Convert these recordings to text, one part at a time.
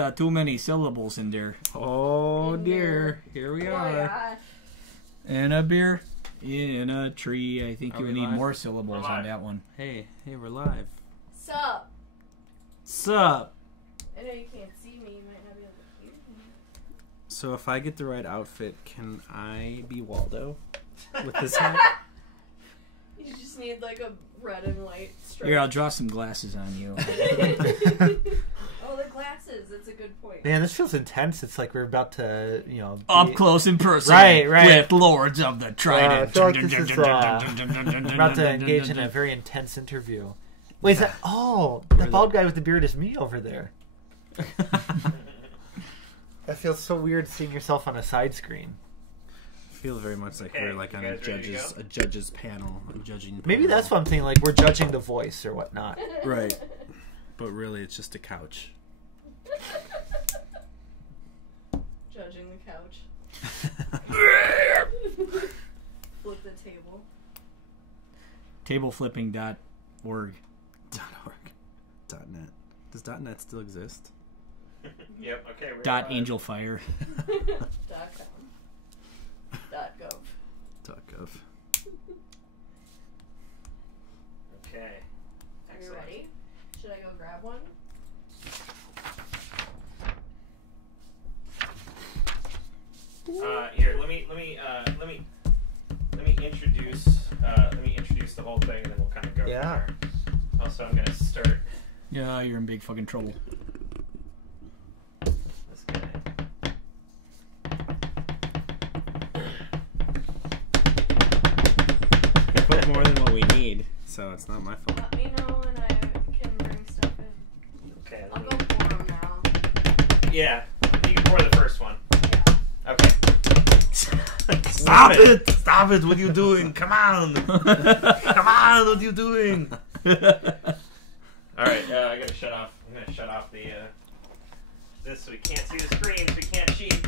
got too many syllables in there. Oh dear, here we are. Gosh. And a beer in a tree. I think you would need live? more syllables on that one. Hey, we're live. Sup? Sup? I know you can't see me. You might not be able to hear me. So if I get the right outfit, can I be Waldo with this hat? You just need like a red and white stripe. Here, I'll draw some glasses on you. Oh, the glasses. That's a good point. Man, this feels intense. It's like we're about to, you know... Up close and personal. Right. With Lords of the Trident. I feel like this is, we're about to engage in a very intense interview. Wait, is that... Oh, that bald guy with the beard is me over there. That feels so weird seeing yourself on a side screen. Feels very much like we're like on a judge's panel, a judging panel. Maybe that's what I'm thinking, like we're judging the voice or whatnot. Right. But really it's just a couch. Judging the couch. Flip the table. Tableflipping.org. .net. Does .net still exist? Yep, okay. .angelfire. .com. .gov. .gov. Okay. Are you ready? Should I go grab one? Here, let me introduce the whole thing, and then we'll kind of go from there. Also, I'm gonna start Yeah, you're in big fucking trouble. this guy. You put more than what we need, so it's not my fault. Let me know when I can bring stuff in. Okay. I'll go pour them now. Yeah, you can pour the first one. Yeah. Okay. Stop it! Stop it! What are you doing? Come on! Come on! What are you doing? All right, I gotta shut off. I'm gonna shut off the this so we can't see the screens. We can't cheat.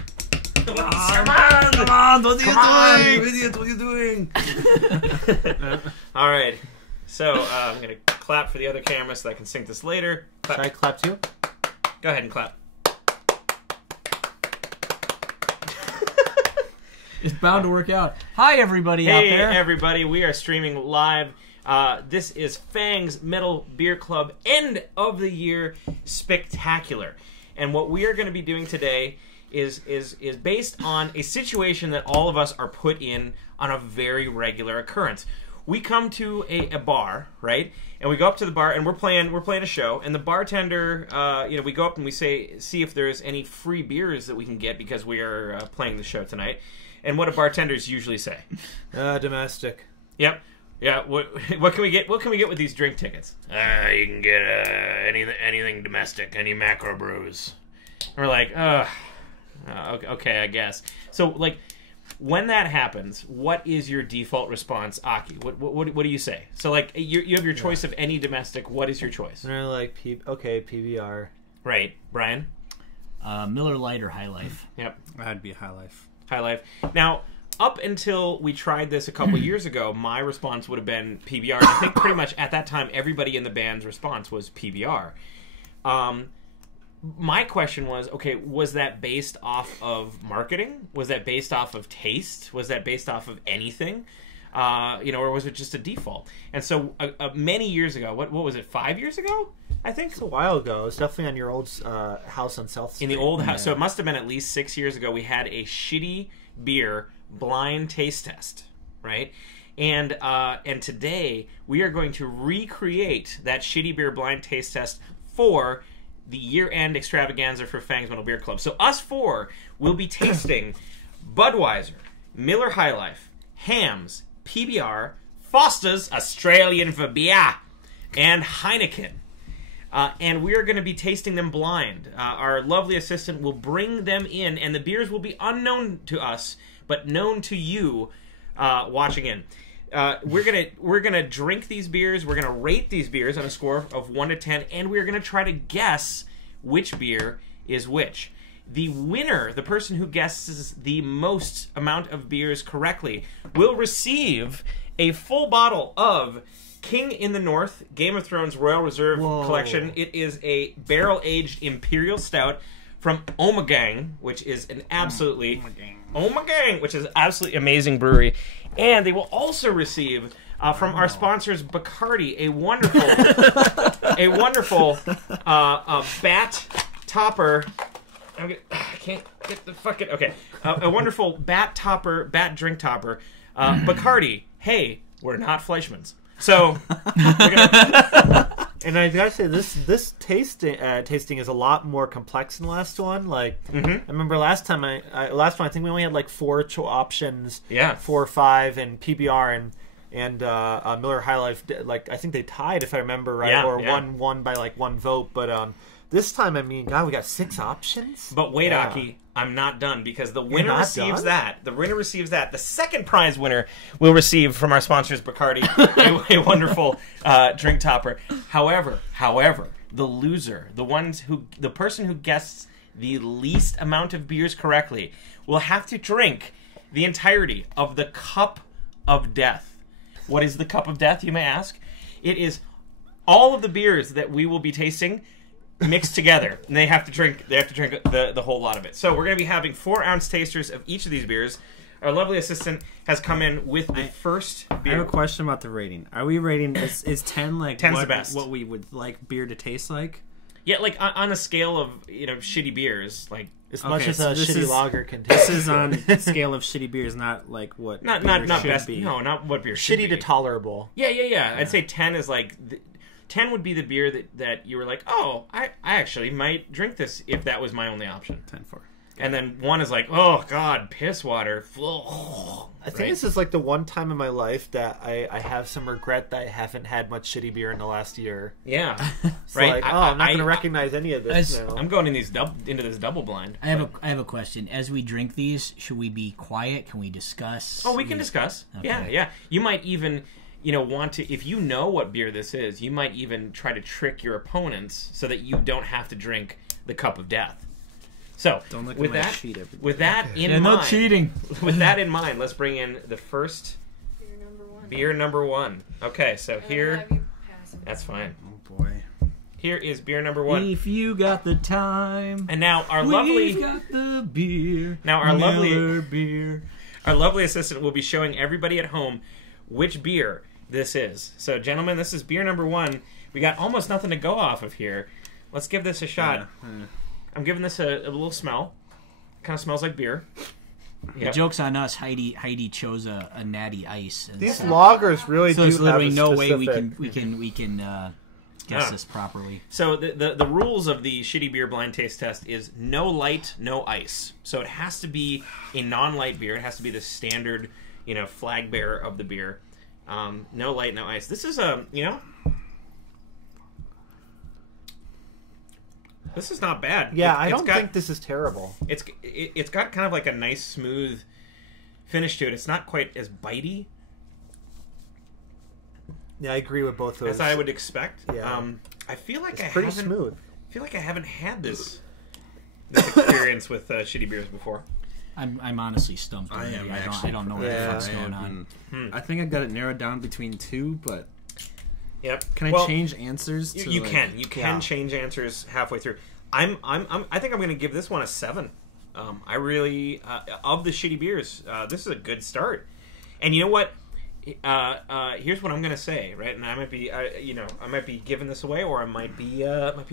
Come on! Come on! What are you doing? Idiot! What are you doing? All right. So I'm gonna clap for the other camera so that I can sync this later. Clap. Should I clap too? Go ahead and clap. It's bound to work out. Hi, everybody out there. Hey, everybody. We are streaming live. This is FANG'S Metal Beer Club End of the Year Spectacular. And what we are going to be doing today is based on a situation that all of us are put in on a very regular occurrence. We come to a bar, right? And we go up to the bar and we're playing a show. And the bartender, we go up and we see if there's any free beers that we can get because we are playing the show tonight. And what do bartenders usually say? Domestic. Yep. Yeah. What can we get? What can we get with these drink tickets? You can get anything domestic, any macrobrews. And we're like, okay, I guess. So, like, when that happens, what is your default response, Aki? What do you say? So, like, you have your choice of any domestic. What is your choice? And they're like, PBR. Right, Brian. Miller Lite or High Life. Yep. I'd be a High Life. High Life. Now, up until we tried this a couple years ago, my response would have been PBR. And I think pretty much at that time, everybody in the band's response was PBR. My question was, okay, was that based off of marketing? Was that based off of taste? Was that based off of anything? Or was it just a default? And so many years ago, what was it, 5 years ago, I think? It's a while ago. It's definitely on your old house on South Street. In the old house. So it must have been at least 6 years ago. We had a shitty beer blind taste test, right? And today we are going to recreate that shitty beer blind taste test for the year-end extravaganza for FANG'S Metal Beer Club. So us four will be tasting Budweiser, Miller High Life, Hamm's, PBR, Foster's Australian for beer, and Heineken. And we are going to be tasting them blind. Our lovely assistant will bring them in, and the beers will be unknown to us, but known to you watching in. We're gonna drink these beers. We're gonna rate these beers on a score of 1 to 10, and we're gonna try to guess which beer is which. The winner, the person who guesses the most amount of beers correctly, will receive a full bottle of King in the North Game of Thrones Royal Reserve Collection. It is a barrel-aged Imperial Stout from Omegang, which is an absolutely which is absolutely amazing brewery, and they will also receive from our sponsors Bacardi a wonderful bat topper. I can't get the fucking a wonderful bat drink topper. Bacardi. Hey, we're not Fleischmann's. So, and I gotta say, this tasting is a lot more complex than the last one. Like, I remember last one I think we only had like 4 options. Yeah, 4 or 5, and PBR and Miller High Life. Like, I think they tied, if I remember right, yeah, or yeah. won by like 1 vote. But this time, I mean, God, we got 6 options. But wait, Aki, I'm not done, because the winner receives that. The winner receives that. The second prize winner will receive from our sponsors Bacardi a wonderful drink topper. However, the loser, the person who guesses the least amount of beers correctly, will have to drink the entirety of the Cup of Death. What is the Cup of Death, you may ask? It is all of the beers that we will be tasting mixed together, and they have to drink the whole lot of it. So we're going to be having 4-ounce tasters of each of these beers. Our lovely assistant has come in with the first beer. I have a question about the rating. Are we rating is 10 like 10's the best. What we would like beer to taste like? Yeah, like on a scale of shitty beers, like as much as so a this shitty is- lager can taste. This is on a scale of shitty beers, not like what not beer should best. be. No, not what beer should Shitty be. to tolerable. Yeah. I'd say 10 is like 10 would be the beer that you were like, oh, I actually might drink this if that was my only option. 10-4. And then 1 is like, oh god, piss water. I think this is like the one time in my life that I have some regret that I haven't had much shitty beer in the last year. Yeah, It's right. like, I'm not going to recognize any of this now. I'm going into this double blind. I have a question. As we drink these, should we be quiet? Can we discuss? Oh, we can discuss. Okay. Yeah. You might even, want to, if you know what beer this is, you might even try to trick your opponents so that you don't have to drink the Cup of Death. So, Don't look with at my that, sheet every day. with that in Yeah, mind, no cheating. With that in mind, let's bring in the first Beer number 1. beer number 1. Okay, so here, Have you pass 'em? that's fine. Oh boy. Here is beer number 1, If you got the time, and now our lovely. we've got the beer. Now our lovely- Miller beer. Our lovely assistant will be showing everybody at home which beer this is. So, gentlemen, this is beer number 1. We got almost nothing to go off of here. Let's give this a shot. Yeah. I'm giving this a little smell. Kind of smells like beer. The joke's on us. Heidi chose a natty ice. And These so, lagers really so do there's literally have a no way specific... we can guess Ah. this properly. So the rules of the shitty beer blind taste test is no light, no ice. So it has to be a non-light beer. It has to be the standard, flag bearer of the beer. No light, no ice. This is this is not bad. Yeah, I I don't think this is terrible. It's got kind of like a nice smooth finish to it. It's not quite as bitey Yeah, I agree with both those. as I would expect. Yeah. I feel like It's pretty haven't. smooth. I feel like I haven't had this experience with shitty beers before. I'm honestly stumped. I already. am I actually. don't know what the Yeah. fuck's going on. I think I got it narrowed down between 2, but Yep. can I change answers? To You like, can. You can Yeah. change answers halfway through. I think I'm going to give this one a 7. I really of the shitty beers. This is a good start. And you know what? Here's what I'm going to say, right? And I might be, I might be giving this away, or I might be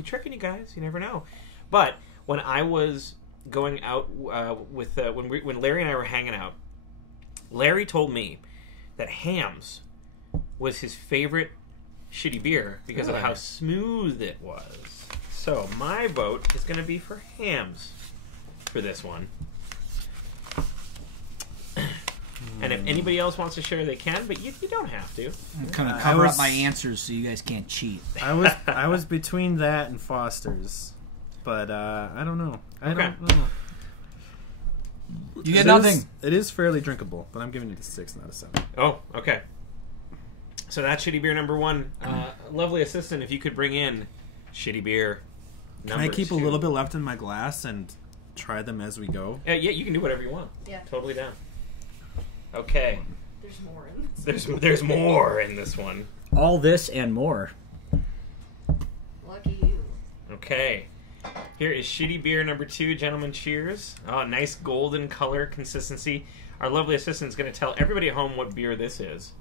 tricking you guys. You never know. But when I was going out with when Larry and I were hanging out, Larry told me that Hamm's was his favorite shitty beer because of how smooth it was. So my vote is going to be for Hamm's for this one. And if anybody else wants to share, they can, but you don't have to. I'm kind of I cover was- up my answers so you guys can't cheat. I was between that and Foster's, but I don't know. I Okay. don't know. You get nothing. It is fairly drinkable, but I'm giving it a 6, not a 7. Oh, okay. So that's shitty beer number 1. Lovely assistant, if you could bring in shitty beer Can number I keep 2. a little bit left in my glass and try them as we go? Yeah, you can do whatever you want. Yeah. Totally down. Okay. There's more in this. There's more in this one. All this and more. Lucky you. Okay. Here is shitty beer number 2, gentlemen. Cheers. Oh, nice golden color consistency. Our lovely assistant is going to tell everybody at home what beer this is.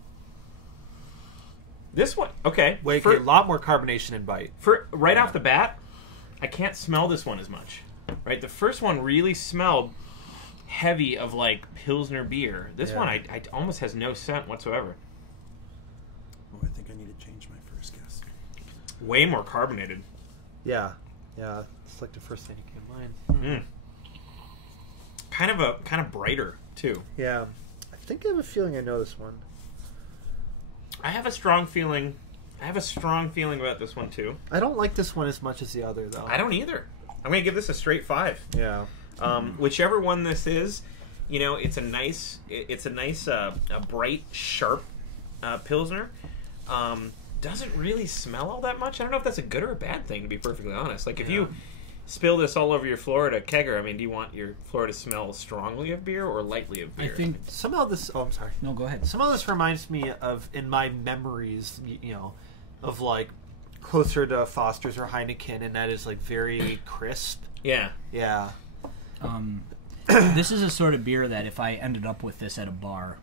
This one, okay. Wait, a lot more carbonation and bite. Right off the bat, I can't smell this one as much. Right, the first one really smelled heavy of like Pilsner beer. This one, I almost has no scent whatsoever. Oh, I think I need to change my first guess. Way more carbonated. Yeah. It's like the first thing that came to mind. Kind of brighter too. Yeah, I think I have a feeling I know this one. I have a strong feeling about this one too. I don't like this one as much as the other though. I don't either. I'm gonna give this a straight 5. Yeah. Whichever one this is, it's a nice, a bright, sharp Pilsner. Doesn't really smell all that much. I don't know if that's a good or a bad thing, to be perfectly honest. Like, if you spill this all over your Florida kegger, I mean, do you want your Florida to smell strongly of beer or lightly of beer? I think somehow this... Oh, I'm sorry. No, go ahead. Somehow this reminds me of, in my memories, of, like, closer to Foster's or Heineken, and that is, like, very crisp. Yeah. Yeah. This is a sort of beer that if I ended up with this at a bar,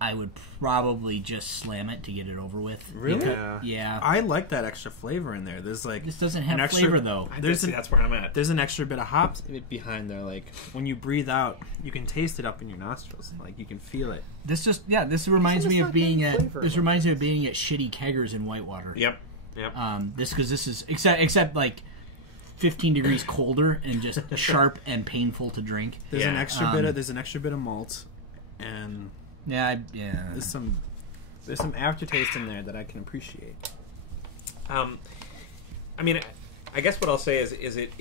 I would probably just slam it to get it over with. Really? Because, yeah. I like that extra flavor in there. There's like This doesn't have an extra, flavor though. That's where I'm at. There's an extra bit of hops behind there. Like when you breathe out, you can taste it up in your nostrils. Like you can feel it. This reminds me of being at shitty keggers in Whitewater. Yep. This is except like 15 degrees colder and just sharp and painful to drink. There's an extra bit of malt, and there's some aftertaste in there that I can appreciate. I mean, I guess what I'll say is it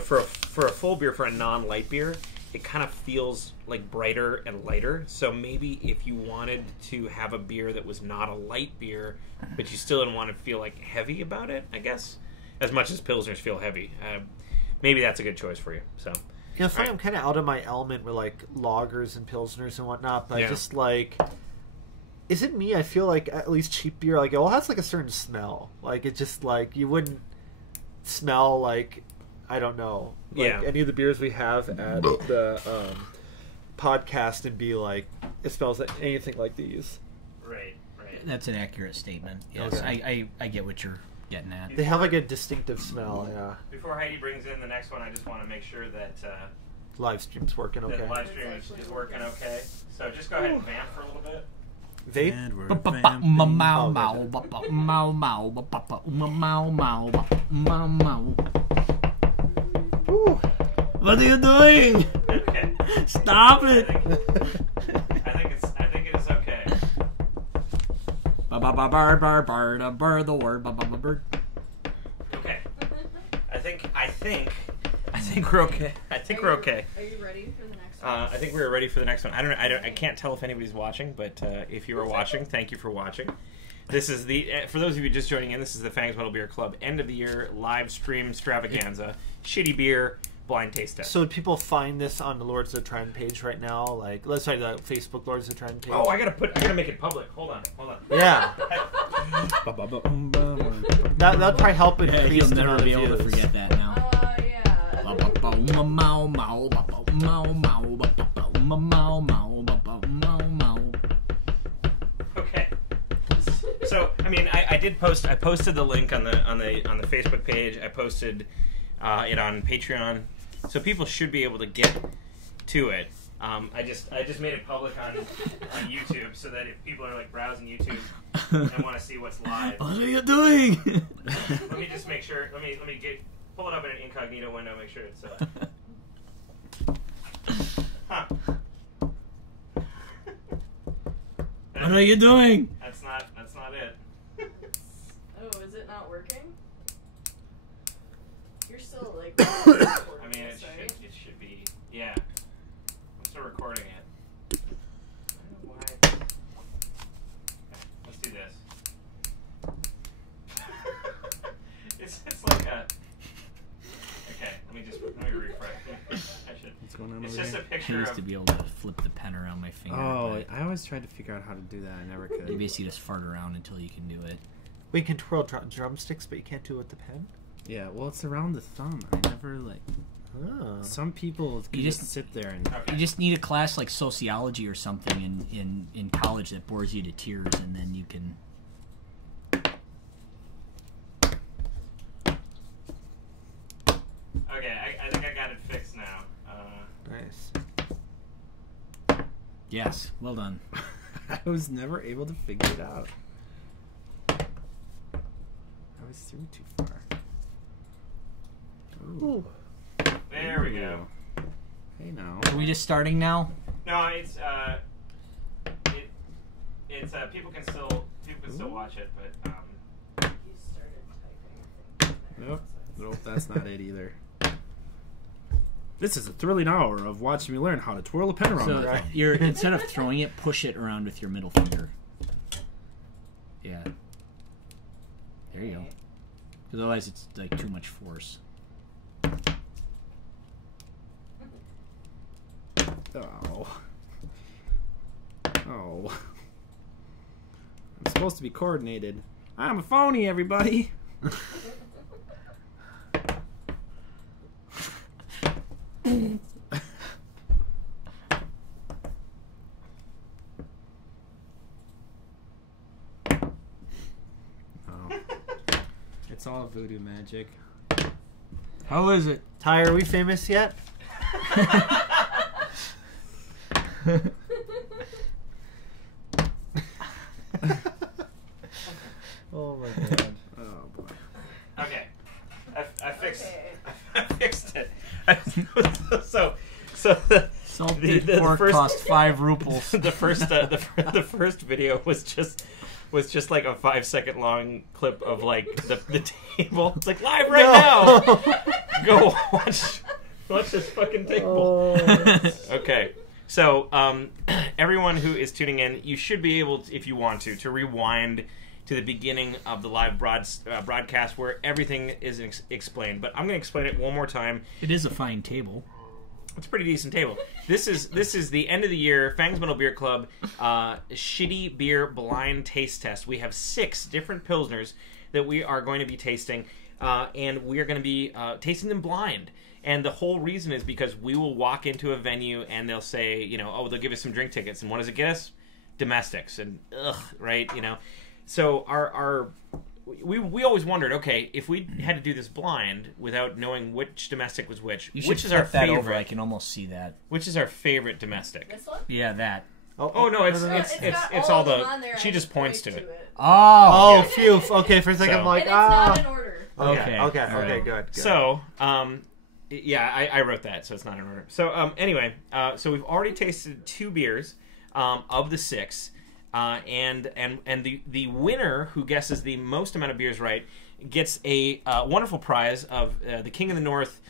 for a full beer, for a non-light beer, it kind of feels like brighter and lighter. So maybe if you wanted to have a beer that was not a light beer, but you still didn't want to feel like heavy about it, I guess, as much as Pilsners feel heavy, maybe that's a good choice for you. So. I find I'm kind of out of my element with, like, lagers and pilsners and whatnot, but just, like, is it me? I feel like at least cheap beer, like, it all has, like, a certain smell. Like, it just, like, you wouldn't smell, like, I don't know, like, any of the beers we have at the podcast and be like, it smells like anything like these. Right. That's an accurate statement. Yes, Okay. I get what you're getting at. They have, like, a distinctive smell, yeah. Before Heidi brings in the next one, I just want to make sure that Live stream's working okay. the live stream is working okay. So just go ahead and vamp for a little bit. Vape? And we're What are you doing? Okay. Stop it! I think it is okay. The word bird. Okay. I think we're okay. I think we're okay. Are you ready for the next one? I think we're ready for the next one. I can't tell if anybody's watching, but if you are watching, thank you for watching. This is for those of you just joining in, this is the FANG'S Metal Beer Club end of the year live stream extravaganza. Shitty beer, blind taste test. So people find this on the Lords of the Trend page right now? Like, let's say the Facebook Lords of the Trend page. Oh, I gotta make it public. Hold on. Yeah. That'd probably help increase You'll the never amount be of able to views. forget that now. Okay. So I mean, I did post. I posted the link on the Facebook page. I posted it on Patreon, so people should be able to get to it. I just made it public on YouTube so that if people are like browsing YouTube and want to see what's live. What are you doing? Let me just make sure. Let me pull it up in an incognito window. Make sure it's. What are you doing? That's not it. Oh, is it not working? You're still like. I mean, it should be. Yeah, I'm still recording it. I don't know why. Okay, let's do this. It's like a. Okay, let me refresh. What's going on It's over just here? a I picture used of. to be able to flip the pen around my finger. Oh, but I always tried to figure out how to do that. I never you could. basically just fart around until you can do it. We can twirl drumsticks, but you can't do it with the pen? Yeah, well, it's around the thumb. I never like. Oh. Some people you just sit there and you just need a class like sociology or something in college that bores you to tears, and then you can. Okay, I think I got it fixed now. Nice. Yes, well done. I was never able to figure it out. I was through too far. Ooh. There we go. Hey now. Are we just starting now? No, it's people can still watch it, but You started typing. Nope, that's not it either. This is a thrilling hour of watching me learn how to twirl a pen around. So you're instead of throwing it, push it around with your middle finger. Yeah. There you go. Because otherwise, it's like too much force. Oh. I'm supposed to be coordinated. I'm a phony, everybody. It's all voodoo magic. How is it? Ty, are we famous yet? Oh my god. Oh boy. okay, I fixed Okay. I fixed it. so the Salted the pork first- cost 5 rubles. the first video was just like a 5-second long clip of like the table. It's like live right now. Go watch this fucking table. Okay. So everyone who is tuning in, you should be able to, if you want to rewind to the beginning of the live broadcast where everything is explained. But I'm going to explain it one more time. It is a fine table. It's a pretty decent table. This is the end of the year FANG'S Metal Beer Club shitty beer blind taste test. We have 6 different pilsners that we are going to be tasting, and we are going to be tasting them blind. And the whole reason is because we will walk into a venue and they'll say, they'll give us some drink tickets, and what does it get us? Domestics, and right, So we always wondered, okay, if we had to do this blind without knowing which domestic was which is our that favorite? over. I can almost see that. Which is our favorite domestic? This one? Yeah, that. Oh no, it's got all of them the. on there, She I just points to it. Oh. Oh, phew. Okay, for a second So- I'm like, And it's not in order. Okay, Okay. okay, good. So, yeah, I wrote that, so it's not in order. So, anyway, so we've already tasted 2 beers of the 6, and the winner who guesses the most amount of beers right gets a wonderful prize of the King of the North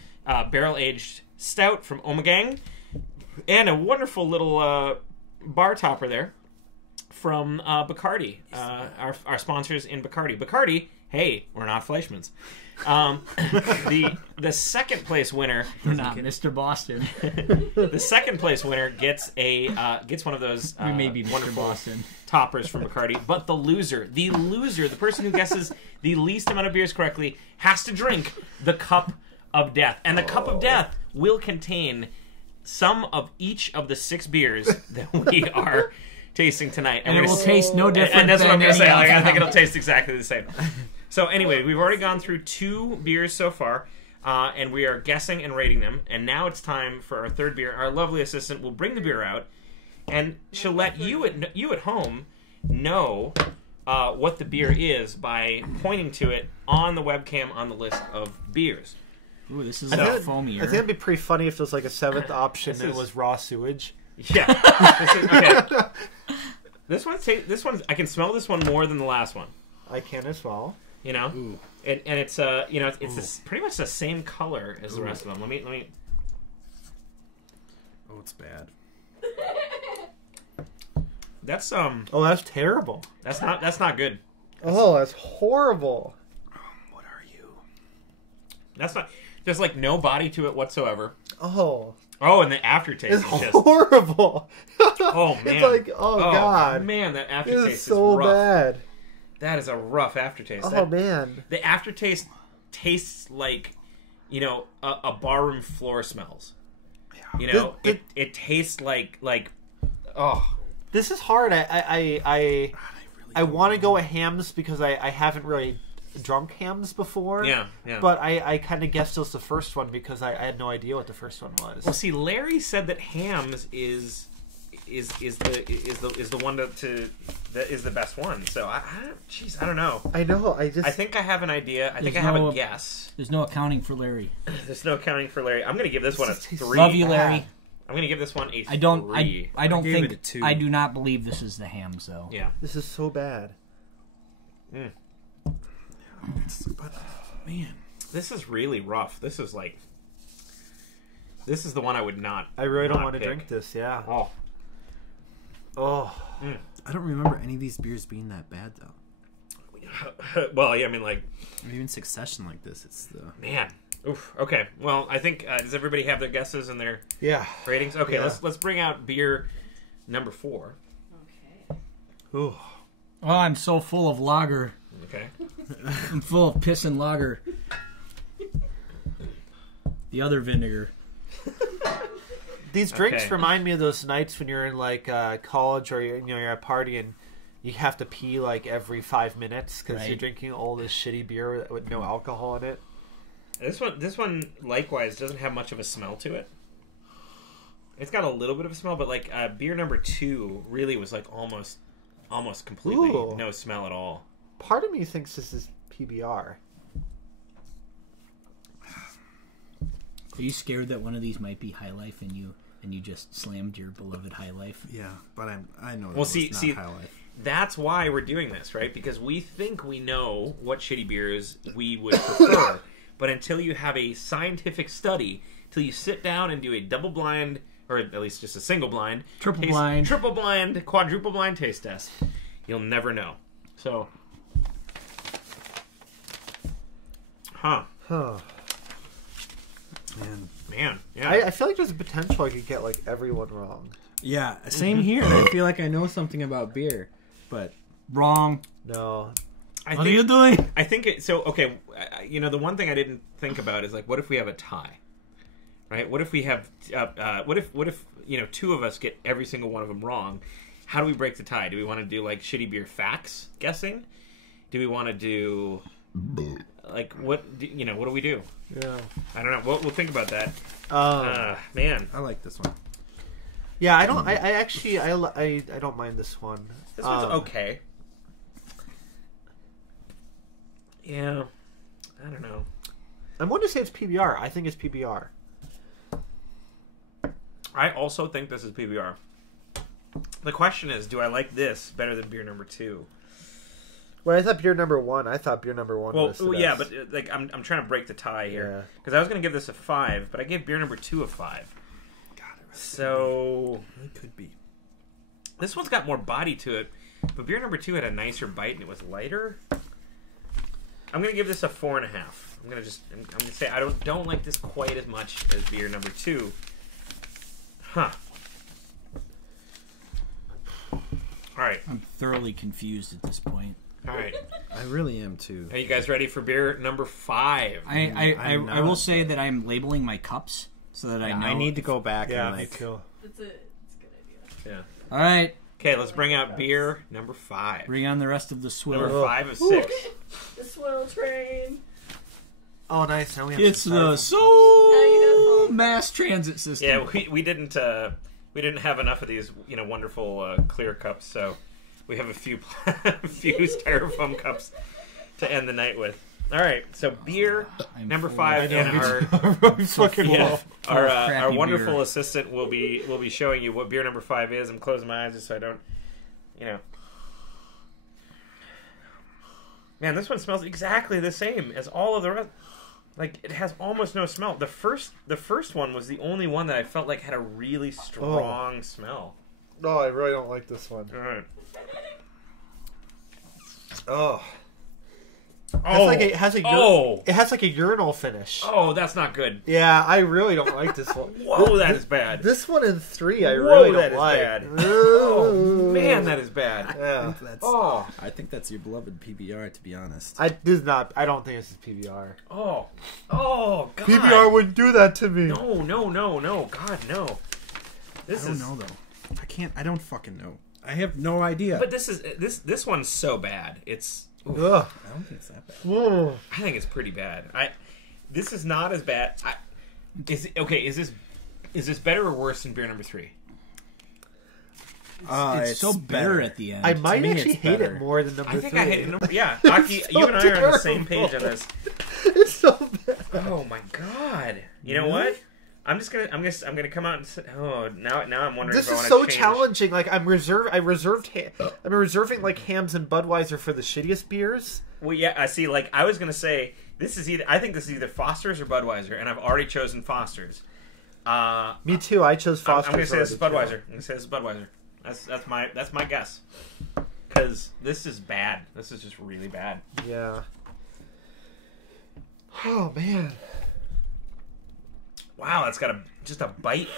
barrel-aged stout from Omegang, and a wonderful little bar topper there from Bacardi, our sponsors in Bacardi. Bacardi, hey, we're not Fleischmann's. The second place winner, We're not Mr. Boston. the second place winner gets one of those We may be Mr. wonderful Boston. toppers from Bacardi. But the loser, the person who guesses the least amount of beers correctly, has to drink the cup of death, and the cup of death will contain some of each of the 6 beers that we are tasting tonight, And it will taste no different and that's what I'm than going to say. any I other. think it'll taste exactly the same. So anyway, we've already gone through 2 beers so far, and we are guessing and rating them. And now it's time for our 3rd beer. Our lovely assistant will bring the beer out, and she'll let you at home know what the beer is by pointing to it on the webcam on the list of beers. Ooh, this is I think foamier. it'd be pretty funny if there was like a 7th option and it was raw sewage. Yeah. This one's. I can smell this one more than the last one. I can as well. Ooh. And it's it's pretty much the same color as the rest of them. Let me. Oh, it's bad. That's Oh, that's terrible. That's not good. Oh, that's horrible. What are you? That's not. There's like no body to it whatsoever. Oh, Oh, and the aftertaste it's is just. horrible. Oh man. It's like, oh god, man, that this aftertaste is so rough. bad. That is a rough aftertaste. Oh man. The aftertaste tastes like, you know, a barroom floor smells. You know, it tastes like oh. This is hard. I want to go with hams because I haven't really drunk hams before. Yeah. But I kind of guessed it was the first one because I had no idea what the first one was. Well, see, Larry said that hams is the one that is the best one. So I don't know. I know. I think I have an idea. I think I have a guess. There's no accounting for Larry. There's no accounting for Larry. I'm going to give this one a 3. Love you, Larry. I'm going to give this one a 3. I don't think. it a 2. I do not believe this is the hams, though. Yeah. This is so bad. But man, this is really rough. This is the one I would not. I really don't want pick. to drink this. Yeah. Oh. I don't remember any of these beers being that bad though. Well, yeah, I mean, like, or even Succession like this. It's the man. Oof. Okay. Well, I think does everybody have their guesses and their ratings? Okay. Yeah. Let's bring out beer number 4. Okay. Ooh. Oh, I'm so full of lager. Okay. I'm full of piss and lager. The other vinegar. These drinks remind me of those nights when you're in like college or you're at a party and you have to pee like every 5 minutes because you're drinking all this shitty beer with no alcohol in it. This one likewise doesn't have much of a smell to it. It's got a little bit of a smell, but like beer number 2 really was like almost completely no smell at all. Part of me thinks this is PBR. Are you scared that one of these might be High Life and you just slammed your beloved High Life? Yeah, but I know. Well, see, High Life. That's why we're doing this, right? Because we think we know what shitty beers we would prefer, but until you have a scientific study, till you sit down and do a double blind, or at least just a single blind, triple blind, quadruple blind taste test, you'll never know. So, Man, yeah. I feel like there's a potential I could get like everyone wrong. Yeah, same here. I feel like I know something about beer, but wrong. No. What are you doing? I think okay. You know, the one thing I didn't think about is like, what if we have a tie? Right? What if we have? What if you know, 2 of us get every single one of them wrong? How do we break the tie? Do we want to do like shitty beer facts guessing? Do we want to do like what do we do? Yeah, I don't know. We'll think about that. Man, I like this one. Yeah, I don't. I actually don't mind this one. This one's okay. Yeah, I don't know. I'm going to say it's PBR. I think it's PBR. I also think this is PBR. The question is, do I like this better than beer number 2? Well, I thought beer number 1. I thought beer number 1 was the yeah, best. but like I'm trying to break the tie here because I was going to give this a 5, but I gave beer number 2 a 5. God, so it could be. This one's got more body to it, but beer number 2 had a nicer bite and it was lighter. I'm going to give this a 4.5. I'm going to say I don't like this quite as much as beer number 2. Huh. All right. I'm thoroughly confused at this point. All right. I really am too. Are you guys ready for beer number 5? I will say that I'm labeling my cups so that I know. I need to go back and me like. too. It's a good idea. Yeah. All right. Okay, let's bring out beer number 5. Bring on the rest of the swill. Number 5 of 6. The swirl train. Oh, nice. Now we have It's some the styrofoam. Seoul Mass Transit System. Yeah, we didn't have enough of these wonderful clear cups, so we have a few styrofoam cups to end the night with. All right, so beer number 5 and our wonderful beer. assistant will be showing you what beer number 5 is. I'm closing my eyes just so I don't, Man, this one smells exactly the same as all of the rest. Like, it has almost no smell. The first one was the only one that I felt like had a really strong smell. No, I really don't like this one. All right. Oh. It has like a urinal finish. Oh, that's not good. Yeah, I really don't like this one. Whoa, that is bad. This one in 3, I really don't like. Bad. Oh man, that is bad. Yeah. I think that's your beloved PBR, to be honest. I don't think this is PBR. Oh, God. PBR wouldn't do that to me. No. God, no. I don't know though. I don't fucking know. I have no idea. But this one's so bad. It's. Ugh. I don't think it's that bad. Ugh. I think it's pretty bad. This is not as bad. Is this better or worse than beer number 3? It's so bitter at the end. I might actually hate it more than number 3. I think I hate it. Yeah, Aki, you and I are on the same page on this. It's so bad. Oh my god! You know what? I'm gonna come out and say, now I'm wondering. This if I is want so to change. challenging. Like I'm reserving like Hamm's and Budweiser for the shittiest beers. Well, yeah, I see. Like I was gonna say, I think this is either Foster's or Budweiser, and I've already chosen Foster's. Me too. I chose Foster's. I'm gonna say this is Budweiser. I'm gonna say this is Budweiser. That's my guess. Because this is bad. This is just really bad. Yeah. Oh man. Wow, it's got just a bite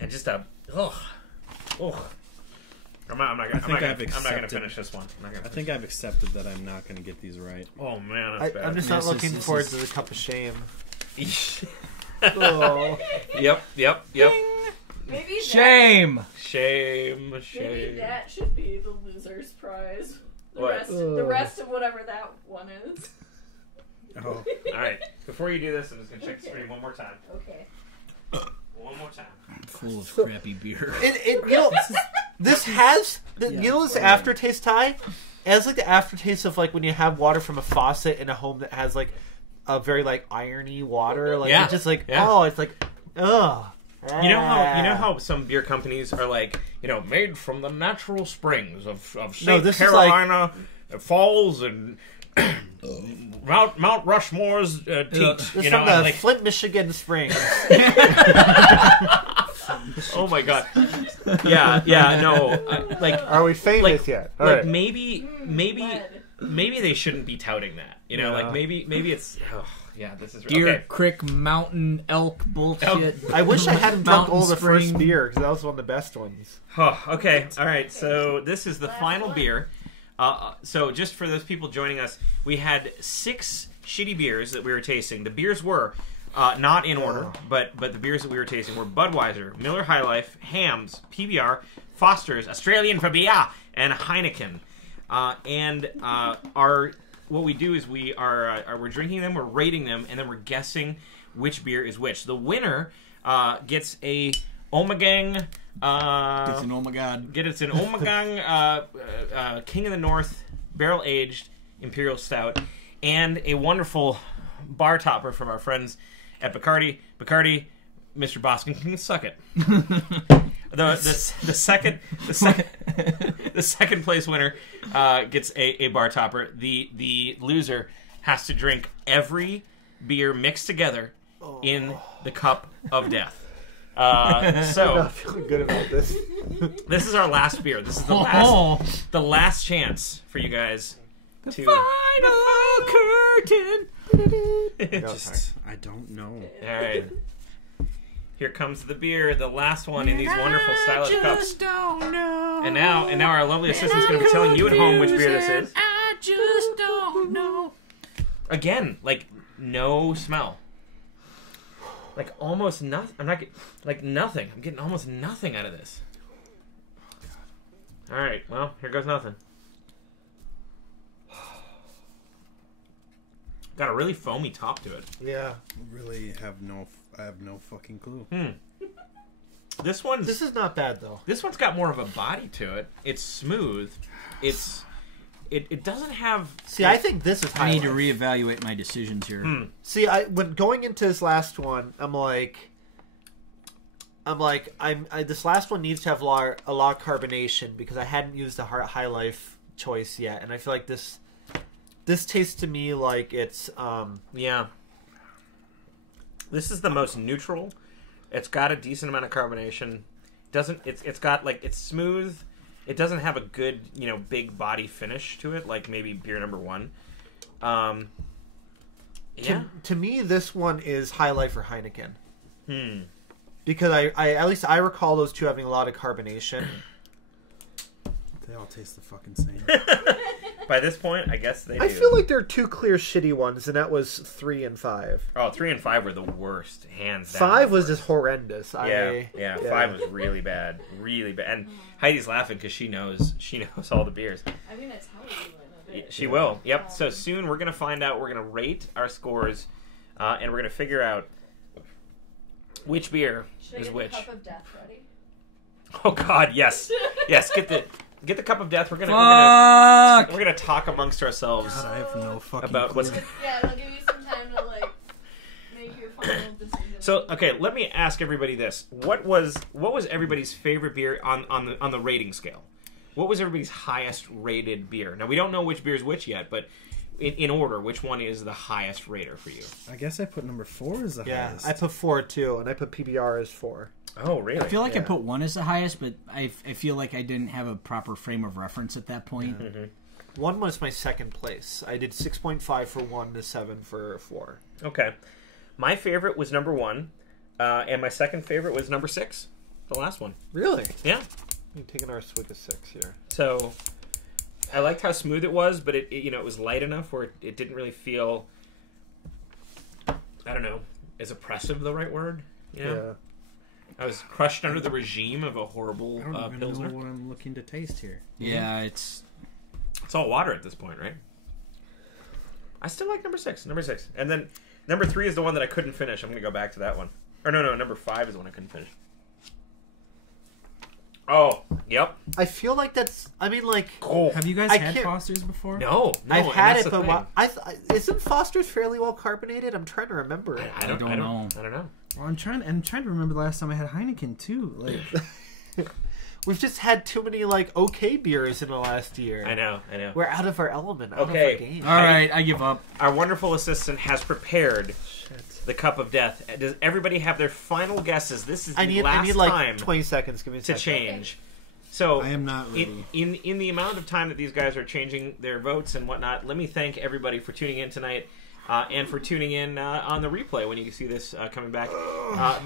and just a ugh. I'm not gonna finish this one. I think I've accepted that I'm not gonna get these right. Oh man, that's bad. I'm just not looking forward to the cup of shame. Oh. Yep. Maybe Shame. Maybe that should be the loser's prize. The rest of whatever that one is. Oh. Alright, before you do this, I'm just going to check the screen one more time. Okay. One more time. Full of crappy beer. This has this aftertaste, Ty. It has like the aftertaste of like when you have water from a faucet in a home that has like a very like irony water. Like it's just like it's like ugh. You know how some beer companies are like, made from the natural springs of St. Carolina Falls and Mount Rushmore's teat. This from the like Flint, Michigan Springs. Oh my god! Yeah, no. Are we famous yet? All right. Maybe they shouldn't be touting that. Like maybe it's. Yeah, this is Deer Creek Mountain Elk bullshit. I wish I hadn't drunk all the first beer because that was one of the best ones. Okay, all right. So this is the final beer. So just for those people joining us, we had 6 shitty beers that we were tasting. The beers were not in order, but the beers that we were tasting were Budweiser, Miller High Life, Hamm's, PBR, Foster's, Australian for beer, and Heineken. What we do is we're drinking them, we're rating them, and then we're guessing which beer is which. The winner gets a Omegang. It's an Omegang. It's an Omegang King of the North barrel aged Imperial Stout, and a wonderful bar topper from our friends at Bacardi. Bacardi, Mr. Boskin can suck it. The second place winner gets a bar topper. The loser has to drink every beer mixed together in the cup of death. I'm not feeling good about this. This is our last beer. This is the last chance for you guys. The final curtain. I don't know. All right. Here comes the beer, the last one in these wonderful stylish cups. Don't know. And now our lovely assistant's going to be telling you at home which beer this is. I just don't know. Again, no smell. Almost nothing. I'm not nothing. I'm getting almost nothing out of this. All right. Well, here goes nothing. Got a really foamy top to it. Yeah. I have no fucking clue. This is not bad though. This one's got more of a body to it. It's smooth. It doesn't have. See, I think this is. I need to reevaluate my decisions here. See, when going into this last one, this last one needs to have a lot of carbonation because I hadn't used a high life choice yet, and I feel like this tastes to me like it's yeah. This is the most neutral. It's got a decent amount of carbonation. It's smooth. It doesn't have a good, big body finish to it like maybe beer number 1. Yeah. To me, this one is High Life or Heineken. Because I at least I recall those two having a lot of carbonation. They all taste the fucking same. By this point, I guess they do. I feel like there are two clear shitty ones, and that was 3 and 5. Oh, 3 and 5 were the worst, hands down. 5 was just horrendous. Yeah, 5 was really bad. Really bad. And Heidi's laughing because she knows all the beers. I'm going to tell you in a bit. She will. Yep. So soon we're going to find out. We're going to rate our scores, and we're going to figure out which beer is which. Should I get the cup of death ready? Oh God, yes, yes. Get the cup of death. We're gonna talk amongst ourselves. God, I have no fucking about clue. what's. Yeah, it'll give you some time to make your final decision. So okay, let me ask everybody this: what was everybody's favorite beer on the rating scale? What was everybody's highest rated beer? Now we don't know which beer is which yet, but in order, which one is the highest rater for you? I guess I put number 4 as the highest. I put 4 too, and I put PBR as 4. Oh, really? I feel like I put 1 as the highest, but I feel like I didn't have a proper frame of reference at that point. Yeah. 1 was my second place. I did 6.5 for 1 to 7 for 4. Okay. My favorite was number 1, and my second favorite was number 6, the last one. Really? Yeah. I'm taking our swig of 6 here. So I liked how smooth it was, but it was light enough where it didn't really feel, I don't know, is oppressive the right word? Yeah. I was crushed under the regime of a horrible I don't even Pilsner. know what I'm looking to taste here. Yeah, it's all water at this point, right? I still like number 6. Number 6. And then number 3 is the one that I couldn't finish. I'm going to go back to that one. Or no, number 5 is the one I couldn't finish. Oh, yep. I feel like that's. I mean, like. Oh. Have you guys I had can't- Foster's before? No, I've and had that's it, the but thing. isn't Foster's fairly well carbonated? I'm trying to remember. I don't know. I don't know. Well, I'm trying to remember the last time I had Heineken too. Like, We've just had too many okay beers in the last year. I know. We're out of our element. Out Okay. of our game. all right. I give up. Our wonderful assistant has prepared the cup of death. Does everybody have their final guesses? This is the last time 20 seconds. Give me a to second. change. So I am not ready. In the amount of time that these guys are changing their votes and whatnot, let me thank everybody for tuning in tonight. And for tuning in on the replay when you see this coming back.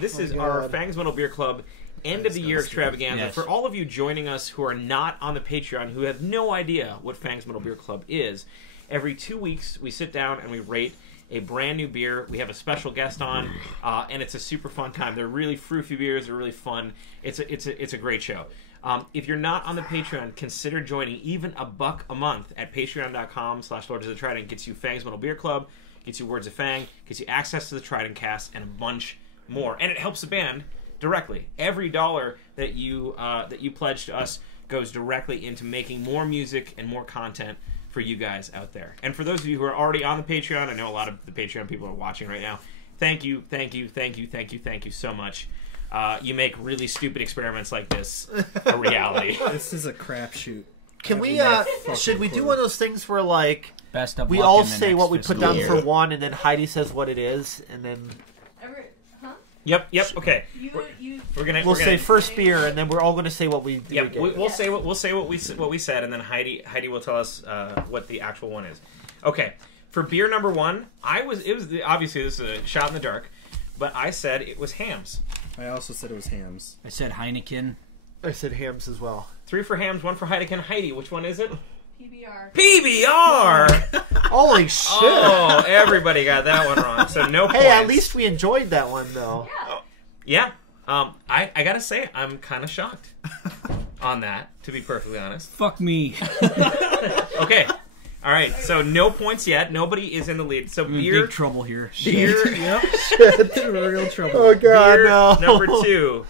This is our FANG'S Metal Beer Club end of the year extravaganza. Yes. For all of you joining us who are not on the Patreon, who have no idea what FANG'S Metal Beer Club is, every 2 weeks we sit down and we rate a brand new beer. We have a special guest on, and it's a super fun time. They're really fruity beers. They're really fun. It's a great show. If you're not on the Patreon, consider joining. Even $1 a month at patreon.com/Lords of the Trident gets you FANG'S Metal Beer Club, gets you Words of Fang, gets you access to the Trident Cast, and a bunch more. And it helps the band directly. Every dollar that you pledge to us goes directly into making more music and more content for you guys out there. And for those of you who are already on the Patreon, I know a lot of the Patreon people are watching right now. Thank you so much. You make really stupid experiments like this a reality. This is a crapshoot. Can we? Should we do one of those things where Best of we luck all in the say next what we put fiscal down year. for one, and then Heidi says what it is, and then Yep. Okay. We'll say first beer, and then we're all going to say what we. Yep. We'll say what we said, and then Heidi will tell us what the actual one is. Okay. For beer number 1, obviously this is a shot in the dark, but I said it was Hamm's. I also said it was Hamm's. I said Heineken. I said Hamm's as well. 3 for Hamm's, 1 for Heineken. Heidi, which one is it? PBR. PBR! Holy shit! Oh, everybody got that one wrong. So no points. Hey, at least we enjoyed that one though. Yeah. I gotta say, I'm kind of shocked on that, to be perfectly honest. Fuck me. Okay. All right. So no points yet. Nobody is in the lead. So beer. Big trouble here. Beer. Yep. Shit. Real trouble. Oh god, Beer no. number 2.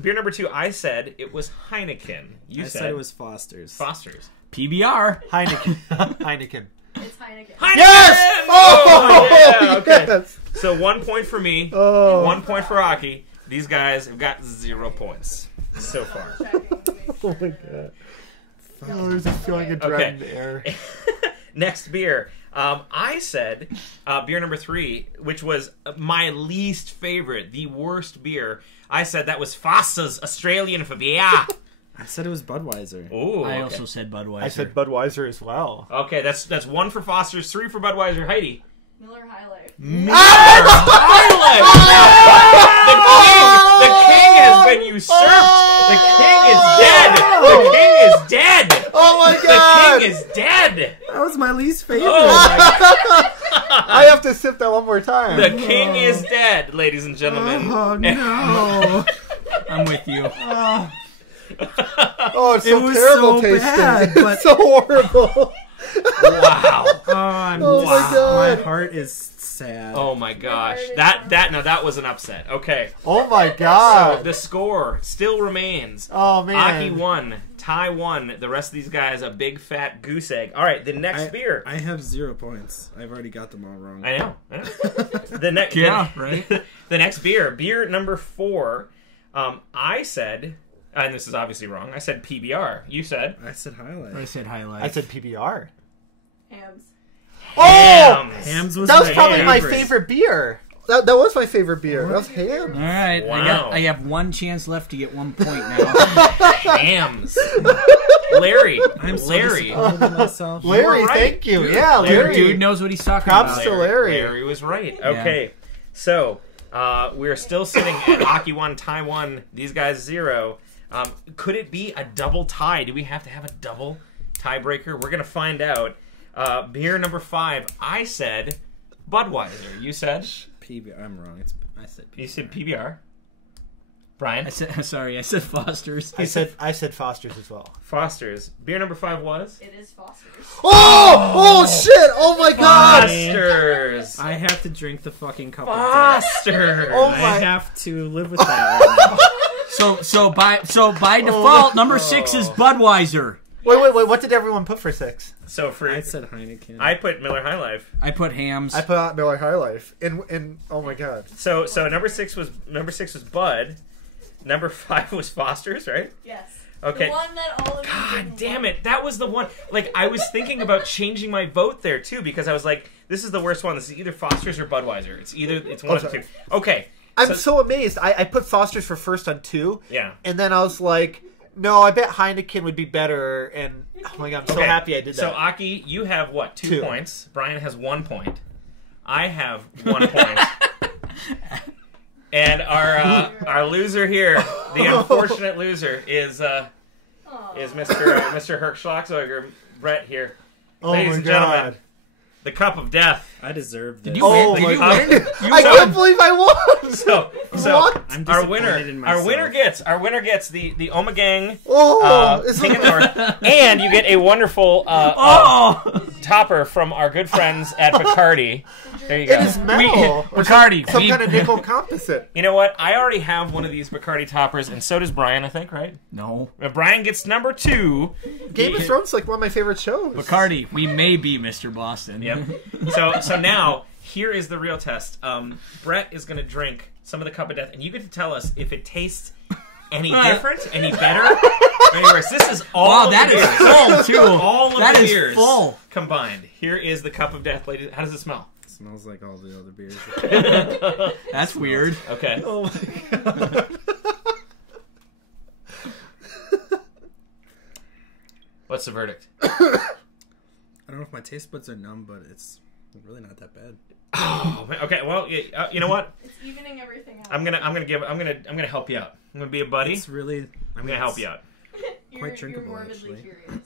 Beer number 2. I said it was Heineken. I said it was Foster's. Foster's. PBR. Heineken. Heineken. It's Heineken. Heineken! Yes! Oh, yeah. Okay. Yes! So 1 point for me. Oh. 1 point for Aki. These guys have got 0 points so far. Oh my god. Oh, there's a feeling of dread in the air. Next beer. I said beer number 3, which was my least favorite, the worst beer. I said that was Foster's Australian for beer. I said it was Budweiser. Oh, I also said Budweiser. I said Budweiser as well. Okay, that's 1 for Foster's, 3 for Budweiser. Heidi. Miller High Life. Miller High Life. The king has been usurped. The king is dead. The king is dead. Oh my god! The king is dead. That was my least favorite. Oh my god. I have to sip that one more time. The king is dead, ladies and gentlemen. Oh no! I'm with you. Oh, it's so It was terrible so tasting. bad, but- It's so horrible. Wow. Oh my god. My heart is sad. Oh my gosh. That was an upset. Okay. Oh my So god. the score still remains. Oh man. Aki won. Ty won. The rest of these guys a big fat goose egg. All right, the next beer. I have 0 points. I've already got them all wrong. I know. The next. Yeah, right? The next beer number 4. I said, and this is obviously wrong. I said PBR. You said. I said Highlight. I said highlight. I said PBR. Hams. Oh! Hams was That was my probably my favorite beer. That was my favorite beer. That was ham. All right, Wow. I have 1 chance left to get 1 point now. Hams. Larry. I'm so Larry. disappointed in myself. Larry, right. thank you. Dude, Yeah, Larry. Dude knows what he's talking Props about. to Larry. Larry was right. Okay, so we're still sitting at Aki 1, Ty 1. These guys 0. Could it be a double tie? Do we have to have a double tiebreaker? We're gonna find out. Beer number 5. I said Budweiser. You said PBR. I'm wrong. I said PBR. You said PBR. Brian. I said Foster's. I said Foster's as well. Foster's. Beer number 5 was It is Foster's. Oh shit! Oh my god! Foster's. I have to drink the fucking cup of death. Foster's. Oh I my- have to live with that right now. So by default, number 6 is Budweiser. Wait. What did everyone put for 6? So for I said Heineken. I put Miller High Life. I put Hams. I put out Miller High Life. And oh my god. So number 6 was Bud. Number 5 was Foster's, right? Yes. Okay. The one that all of you God didn't damn want. it. That was the one. Like, I was thinking about changing my vote there, too, because I was like, this is the worst one. This is either Foster's or Budweiser. It's one of the two. Okay. I'm so amazed. I put Foster's for first on 2. Yeah. And then I was like, no, I bet Heineken would be better. And oh my god, I'm so happy I did that. So, Aki, you have what? 2 2 points. Brian has 1 point. I have 1 point. And our loser here, the unfortunate loser, is Mr. Herc Schlachsoger, Brett here. Oh Ladies my and god. gentlemen, the cup of death. I deserve this. Did you win? Oh Did my you god. win? I can't believe I won. So What? I'm our disappointed in winner myself. gets the Omegang Oh, it's Pink and North, and you get a wonderful topper from our good friends at Bacardi. There you go. It is metal. Or Bacardi. some kind of nickel composite. You know what? I already have one of these Bacardi toppers, and so does Brian, I think, right? No. Brian gets number 2. Game of Thrones is like one of my favorite shows. Bacardi, we may be Mr. Boston. Yep. So now, here is the real test. Brett is going to drink some of the cup of death, and you get to tell us if it tastes any different, any better, or any worse. This is all Wow, of that the is beers. full, too. All of That the is beers full. combined. Here is the cup of death, ladies. How does it smell? It smells like all the other beers. That's weird. Okay. Oh my god. What's the verdict? I don't know if my taste buds are numb, but it's really not that bad. Oh, okay. Well, you know what? It's evening everything out. I'm gonna help you out. I'm gonna be a buddy. It's really. I'm gonna help you out. quite drinkable, You're morbidly actually. curious.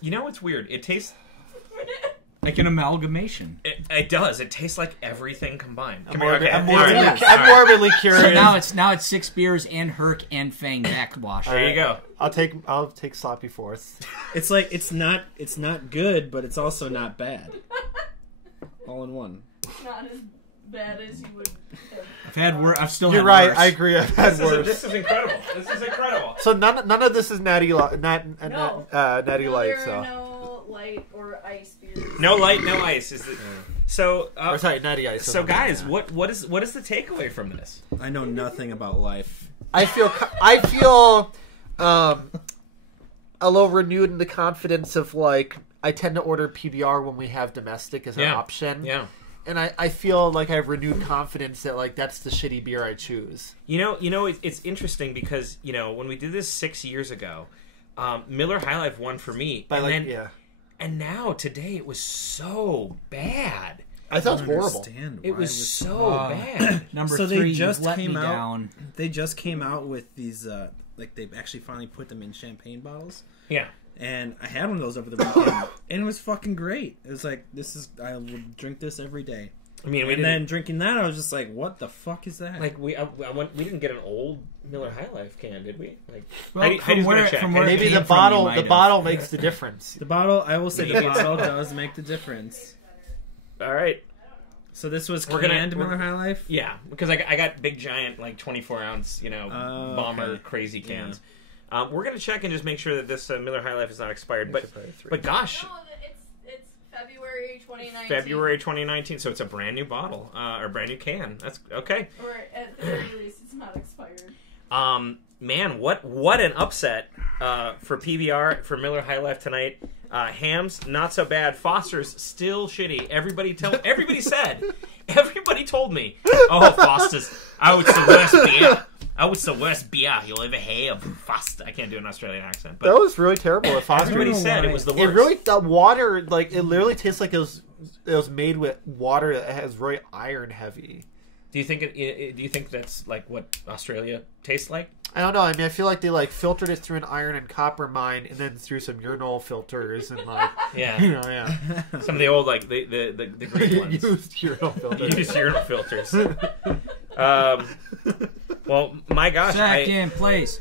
You know what's weird? It tastes. Like an amalgamation. It does. It tastes like everything combined. Come I'm here. Okay. morbidly curious. So now it's 6 beers and Herc and Fang backwash. There you go. I'll take sloppy fourths. It's like it's not good, but it's also not bad. All in one. It's not as bad as you would have. I've still You're had right. worse. I agree. I've had worse. This is incredible. This is incredible. So none of this is natty light. Natty No, light. there So are no light or ice beers. No light, no ice. Is the, so. or sorry, natty ice. So guys, what is the takeaway from this? I know nothing about life. I feel a little renewed in the confidence of like I tend to order PBR when we have domestic as an option. Yeah. and I feel like I have renewed confidence that like that's the shitty beer I choose. It's interesting because when we did this 6 years ago, Miller High Life won for me, and now today it was so bad. I thought it was horrible. It was so bad. Number so 3, they just came out. down. They just came out with these they've actually finally put them in champagne bottles. Yeah. And I had one of those over the weekend, and it was fucking great. It was like, I will drink this every day. I mean, and then drinking that, I was just like, what the fuck is that? Like, we didn't get an old Miller High Life can, did we? Like, maybe the bottle makes the difference. The bottle, I will say the bottle does make the difference. All right. So this was canned Miller High Life? Yeah, because I got big, giant, like 24-ounce, bomber crazy cans. Yeah. We're going to check and just make sure that this Miller High Life is not expired. But gosh. No, it's February 2019. February 2019, so it's a brand new bottle, or brand new can. That's okay. Or at the very least, it's not expired. Man, what an upset for PBR, for Miller High Life tonight. Hams, not so bad. Foster's, still shitty. Everybody told me, oh, Foster's, the worst beer you'll ever have. Foster. I can't do an Australian accent. But that was really terrible. Everybody said it was the worst. It really, the water, like, it literally tastes like it was made with water that has very iron heavy. Do you think that's like what Australia tastes like? I don't know. I mean, I feel like they like filtered it through an iron and copper mine, and then through some urinal filters and like some of the old like the green ones. Used urinal filters. Well, my gosh, Second place.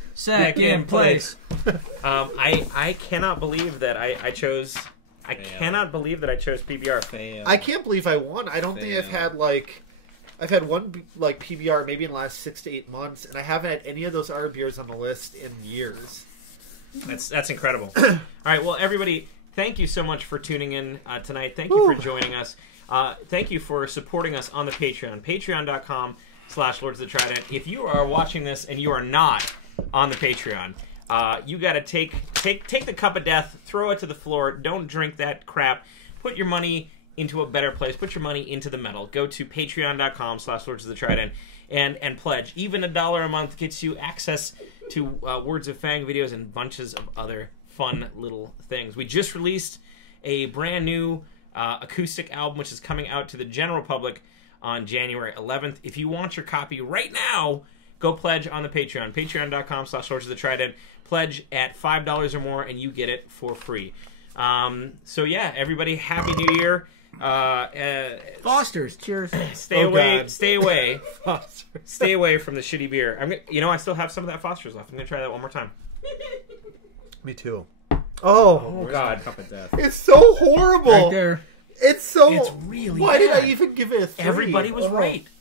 I cannot believe that I chose. I cannot believe that I chose PBR. Fail. I can't believe I won. I don't think I've had one like PBR maybe in the last 6 to 8 months, and I haven't had any of those other beers on the list in years. That's incredible. All right, well, everybody, thank you so much for tuning in tonight. Thank you for joining us. Thank you for supporting us on the Patreon. Patreon.com/Lords of the Trident. If you are watching this and you are not on the Patreon, you got to take the cup of death, throw it to the floor. Don't drink that crap. Put your money into a better place. Put your money into the metal. Go to patreon.com/Lords of the Trident and pledge. Even $1 a month gets you access to Words of Fang videos and bunches of other fun little things. We just released a brand new acoustic album, which is coming out to the general public on January 11th. If you want your copy right now, go pledge on the Patreon. Patreon.com/Lords of the Trident. Pledge at $5 or more, and you get it for free. So yeah, everybody, Happy New Year. Foster's, cheers. Stay away stay away from the shitty beer. I still have some of that Foster's left. I'm gonna try that one more time. Me too. Oh God, cup of death. It's so horrible. Right there. It's really why bad. did I even give it a 3?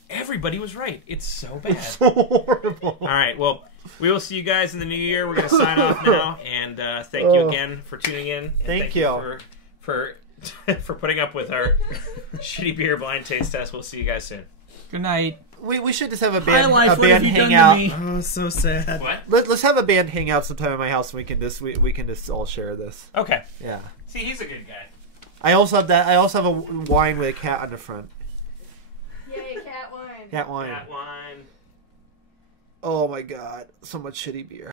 Everybody was right. It's so bad. It's so horrible. All right, well, we will see you guys in the new year. We're gonna sign off now, and thank you again for tuning in. And thank you for putting up with our shitty beer blind taste test. We'll see you guys soon. Good night. We should just have a band hangout. Oh, so sad. What? Let's have a band hangout sometime at my house, and we can just all share this. Okay. Yeah. See, he's a good guy. I also have a wine with a cat on the front. Yay, cat wine. Cat wine. Cat wine. Oh my god, so much shitty beer.